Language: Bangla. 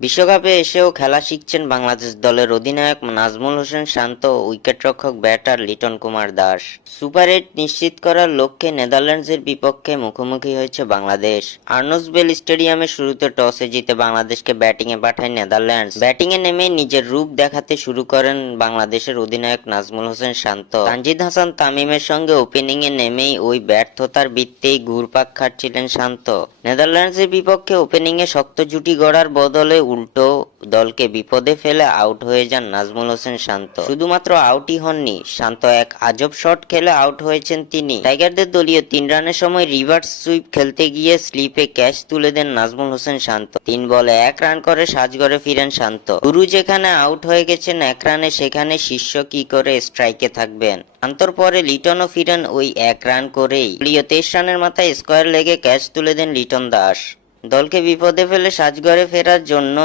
বিশ্বকাপে এসেও খেলা শিখছেন বাংলাদেশ দলের অধিনায়ক নাজমুল হোসেন শান্ত, উইকেটরক্ষক ব্যাটার লিটন কুমার দাস। সুপার 8 নিশ্চিত করার লক্ষ্যে নেদারল্যান্ডসের বিপক্ষে মুখোমুখি হয়েছে বাংলাদেশ। আর্নস্টবেল স্টেডিয়ামে শুরুতে টসে জিতে বাংলাদেশকে ব্যাটিংয়ে পাঠায় নেদারল্যান্ডস। ব্যাটিংয়ে নেমে নিজের রূপ দেখাতে শুরু করেন বাংলাদেশের অধিনায়ক নাজমুল হোসেন শান্ত। তানজিদ হাসান তামিমের সঙ্গে ওপেনিংয়ে নেমেই ওই ব্যর্থতার বৃত্তেই ঘুরপাক খাচ্ছিলেন শান্ত। নেদারল্যান্ডসের বিপক্ষে ওপেনিংয়ে শক্ত জুটি গড়ার বদলে উল্টো দলকে বিপদে ফেলে আউট হয়ে যান নাজমুল হোসেন শান্ত। শুধুমাত্র আউটই হননি, শান্ত এক আজব শট খেলে আউট হয়েছেন তিনি। টাইগারদের দলীয় 3 রানের সময় রিভার্স সুইপ খেলতে গিয়ে স্লিপে ক্যাচ তুলে দেন নাজমুল হোসেন শান্ত। 3 বলে 1 রান করে সাজঘরে ফিরেন শান্ত। গুরু যেখানে আউট হয়ে গেছেন 1 রানে, সেখানে শিষ্য কি করে স্ট্রাইকে থাকবেন। শান্তর পরে লিটনও ফিরেন ওই 1 রান করেই। দলীয় 23 রানের মাথায় স্কোয়ার লেগে ক্যাচ তুলে দেন লিটন দাস। দলকে বিপদে ফেলে সাজঘরে ফেরার জন্য